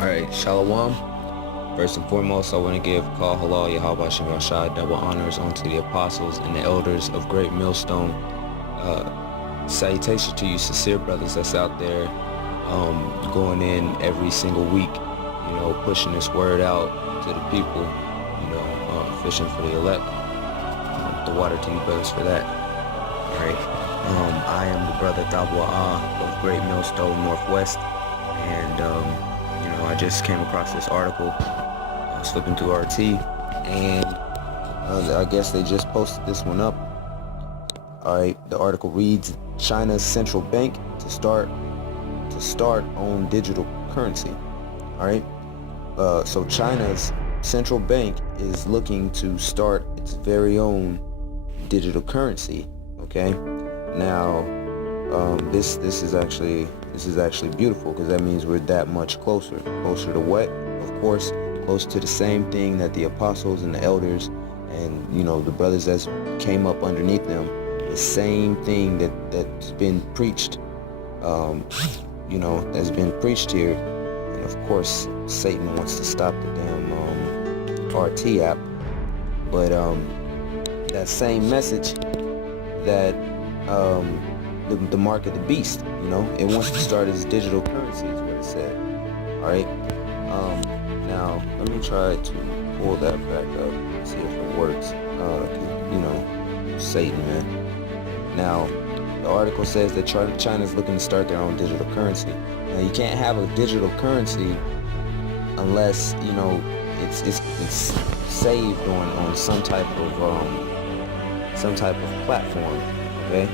Alright, Shalom. First and foremost, I want to give Call Halal Yahweh Shem Yahshua double honors unto the apostles and the elders of Great Millstone. Salutation to you sincere brothers that's out there going in every single week, pushing this word out to the people, fishing for the elect. The water to you brothers for that. Alright. I am the brother Dabwa of Great Millstone Northwest, and I just came across this article. I was flipping through RT, and I guess they just posted this one up. Alright, the article reads, China's central bank to start on digital currency. Alright, so China's central bank is looking to start its very own digital currency. Okay, now this is actually beautiful, because that means we're that much closer to what? Of course, close to the same thing that the apostles and the elders and the brothers that came up underneath them, the same thing that's been preached, that's been preached here. And of course, Satan wants to stop the damn RT app, but that same message that the mark of the beast, it wants to start as digital currency is what it said. Alright, now let me try to pull that back up and see if it works. Satan, man. Now the article says that China's looking to start their own digital currency. Now you can't have a digital currency unless it's saved on some type of platform. Okay,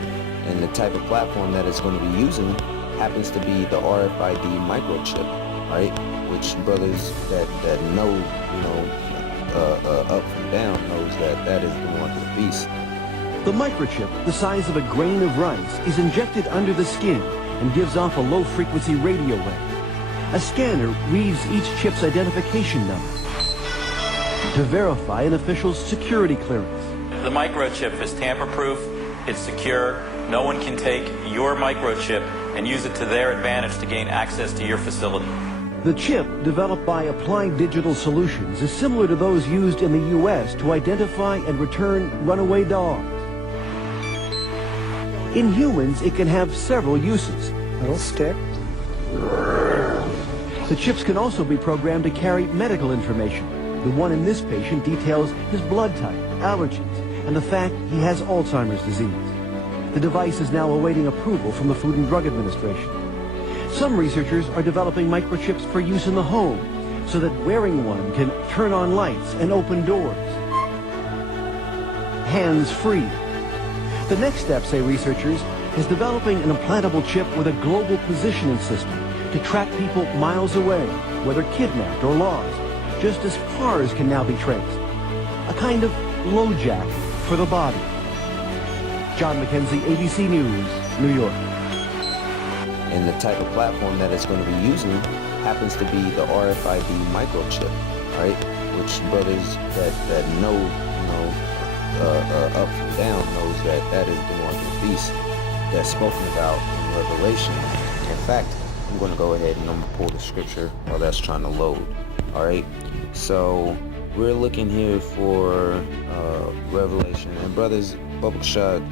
and the type of platform that it's going to be using happens to be the RFID microchip, right? Which brothers that know, up from down knows that is the mark of the beast. The microchip, the size of a grain of rice, is injected under the skin and gives off a low-frequency radio wave. A scanner reads each chip's identification number to verify an official's security clearance. The microchip is tamper-proof, it's secure, no one can take your microchip and use it to their advantage to gain access to your facility. The chip, developed by Applied Digital Solutions, is similar to those used in the U.S. to identify and return runaway dogs. In humans, it can have several uses. Little stick. The chips can also be programmed to carry medical information. The one in this patient details his blood type, allergies, and the fact he has Alzheimer's disease. The device is now awaiting approval from the Food and Drug Administration. Some researchers are developing microchips for use in the home, so that wearing one can turn on lights and open doors, hands-free. The next step, say researchers, is developing an implantable chip with a global positioning system to track people miles away, whether kidnapped or lost, just as cars can now be traced. A kind of LoJack for the body. John McKenzie, ABC News, New York. And the type of platform that it's going to be using happens to be the RFID microchip, right? Which brothers that know, up and down knows that is the mark of the beast that's spoken about in Revelation. In fact, I'm going to go ahead and I'm going to pull the scripture while that's trying to load. All right, so we're looking here for Revelation, and brothers, bubble shot,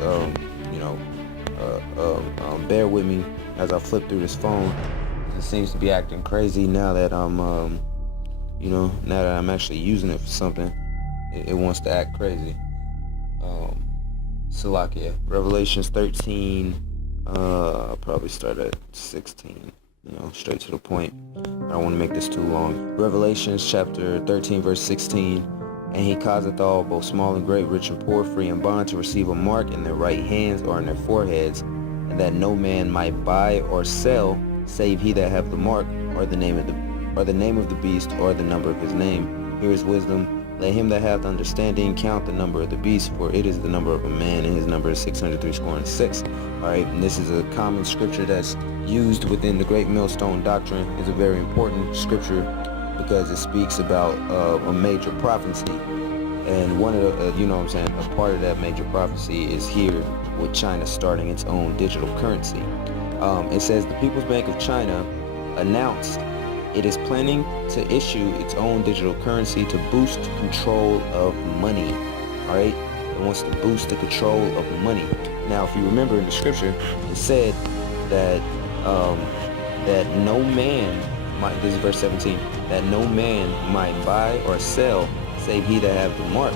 bear with me as I flip through this phone. It seems to be acting crazy now that I'm, now that I'm actually using it for something. It wants to act crazy. Salakia, Revelations 13. I'll probably start at 16. Straight to the point. I don't want to make this too long. Revelations chapter 13, verse 16. And he causeth all, both small and great, rich and poor, free and bond, to receive a mark in their right hands or in their foreheads, and that no man might buy or sell, save he that have the mark, or the name of the beast, or the number of his name. Here is wisdom. Let him that hath understanding count the number of the beast, for it is the number of a man, and his number is 666. Alright, and this is a common scripture that's used within the Great Millstone doctrine. It's a very important scripture because it speaks about a major prophecy. And one of the, a part of that major prophecy is here with China starting its own digital currency. It says the People's Bank of China announced it is planning to issue its own digital currency to boost control of money. All right, it wants to boost the control of money. Now, if you remember in the scripture, it said that that no man might. This is verse 17. That no man might buy or sell save he that have the mark.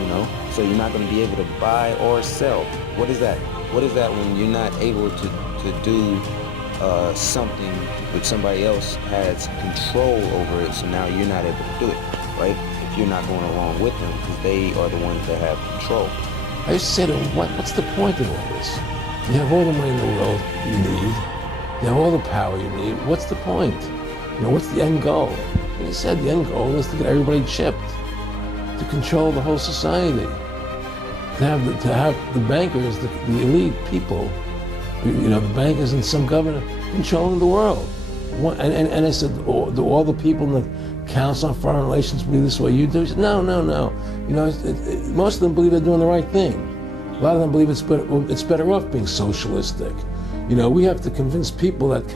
You know, so you're not going to be able to buy or sell. What is that? What is that when you're not able to do something which somebody else has control over it, so now you're not able to do it, right? If you're not going along with them, because they are the ones that have control. I used to say to him, what's the point of all this? You have all the money in the world you need. You have all the power you need. What's the point? You know, what's the end goal? And he said the end goal is to get everybody chipped, to control the whole society, to have the bankers, the elite people, you know, the bankers and some governor controlling the world. And I said, do all the people in the Council on Foreign Relations believe this way you do? He said, no. You know, most of them believe they're doing the right thing. A lot of them believe it's better off being socialistic. You know, we have to convince people that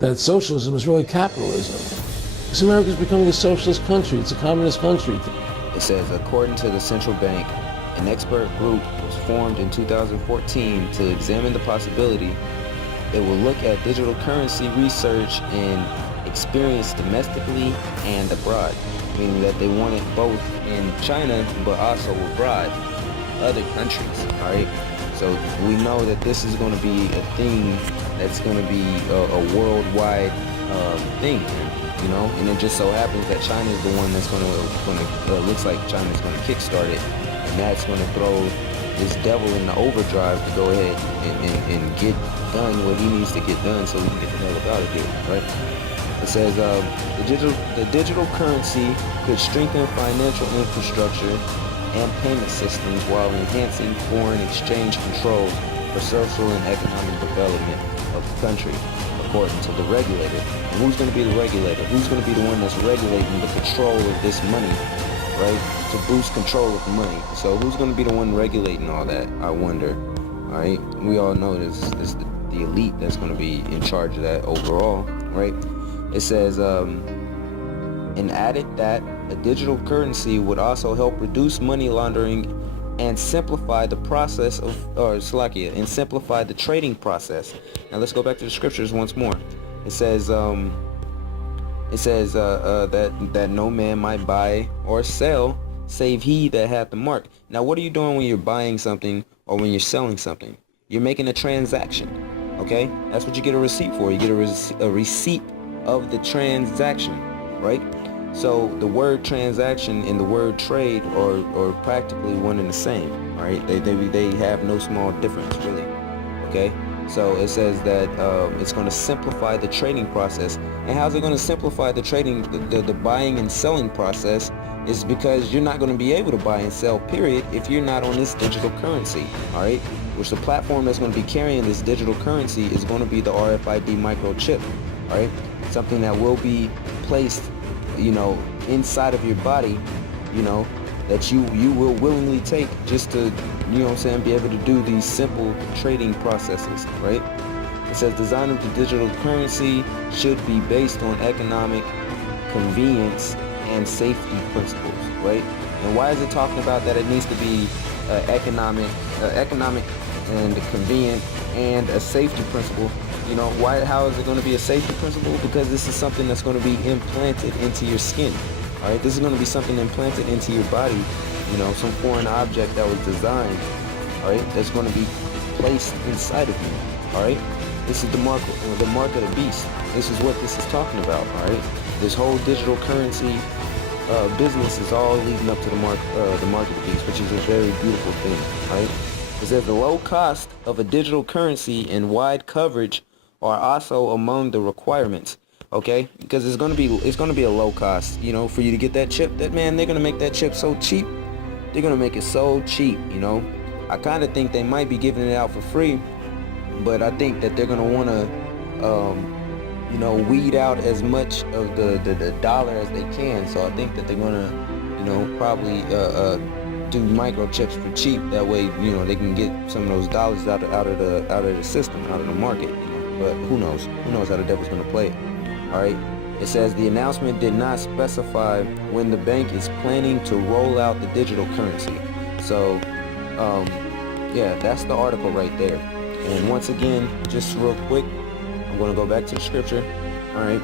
that socialism is really capitalism. Because America's becoming a socialist country. It's a communist country. It says, according to the central bank, an expert group was formed in 2014 to examine the possibility. It will look at digital currency research and experience domestically and abroad, meaning that they want it both in China but also abroad, other countries, all right? So we know that this is going to be a thing that's going to be a worldwide thing, you know, and it just so happens that China is the one that's going to looks like China's going to kickstart it, and that's going to throw this devil in the overdrive to go ahead and get done what he needs to get done so we can get the hell out of here, right? It says the digital currency could strengthen financial infrastructure and payment systems while enhancing foreign exchange controls for social and economic development of the country, according to the regulator. And who's going to be the regulator? Who's going to be the one that's regulating the control of this money, right? To boost control of the money. So who's going to be the one regulating all that? I wonder. All right, we all know this the elite that's going to be in charge of that overall, right? It says, and added that a digital currency would also help reduce money laundering and simplify the process and simplify the trading process. Now let's go back to the scriptures once more. It says that no man might buy or sell save he that hath the mark. Now what are you doing when you're buying something or when you're selling something? You're making a transaction, okay? That's what you get a receipt for. You get a receipt of the transaction, right? So the word transaction and the word trade are practically one and the same, right? They have no small difference, really, okay? So it says that it's going to simplify the trading process. And how's it going to simplify the trading, the buying and selling process? Is because you're not going to be able to buy and sell, period, if you're not on this digital currency, all right? Which the platform that's going to be carrying this digital currency is going to be the RFID microchip, all right? Something that will be placed, you know, inside of your body, you know, that you will willingly take just to, you know what I'm saying, be able to do these simple trading processes, right? It says design of the digital currency should be based on economic convenience and safety principles, right? And why is it talking about that it needs to be economic and convenient and a safety principle? You know, how is it going to be a safety principle? Because this is something that's going to be implanted into your skin, all right? This is going to be something implanted into your body, you know, some foreign object that was designed, all right, that's going to be placed inside of you, all right? This is the mark of the beast. This is what this is talking about, all right? This whole digital currency business is all leading up to the mark of the beast, which is a very beautiful thing, right? It says the low cost of a digital currency and wide coverage are also among the requirements, okay? Because it's gonna be a low cost, you know, for you to get that chip. They're gonna make that chip so cheap. They're gonna make it so cheap, you know. I kind of think they might be giving it out for free, but I think that they're gonna wanna, you know, weed out as much of the dollar as they can. So I think that they're gonna, you know, probably do microchips for cheap. That way, you know, they can get some of those dollars out of the system, out of the market. You know, but who knows? Who knows how the devil's gonna play it? All right. It says the announcement did not specify when the bank is planning to roll out the digital currency. So, yeah, that's the article right there. And once again, just real quick, I'm going to go back to the scripture. All right.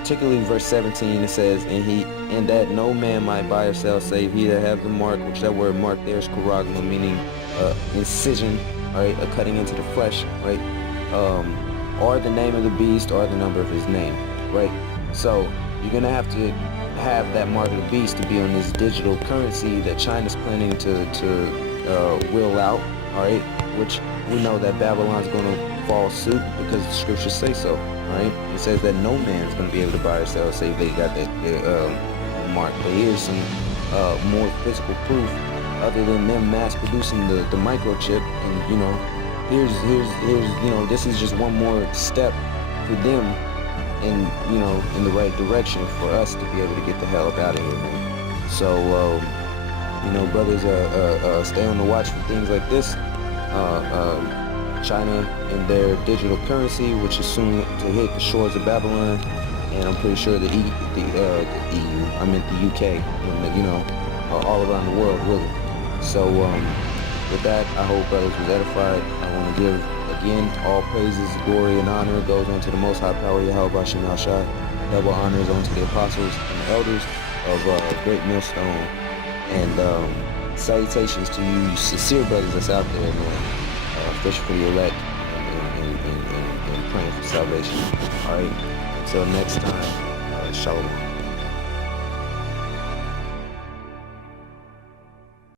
Particularly verse 17, it says, and that no man might buy or sell save he that have the mark, which that word mark there is charagma, meaning incision, all right, a cutting into the flesh, right? Or the name of the beast, or the number of his name, right? So you're gonna have to have that mark of the beast to be on this digital currency that China's planning to will out, all right? Which we know that Babylon's gonna fall suit because the scriptures say so, all right? It says that no man's gonna be able to buy or sell, say they got that mark. But here's some more physical proof, other than them mass producing the microchip, and you know. Here's this is just one more step for them in the right direction for us to be able to get the hell up out of here, man. So brothers, stay on the watch for things like this. China and their digital currency, which is soon to hit the shores of Babylon, and I'm pretty sure the EU, I meant the UK, and all around the world, really. So with that, I hope brothers was edified. I want to give, again, all praises, glory, and honor goes unto the Most High Power, Yahweh Bashem Yahshai. Double honors unto the apostles and the elders of Great Millstone. And salutations to you sincere brothers that's out there, man, fishing for the elect and praying for salvation. All right, until next time, shalom.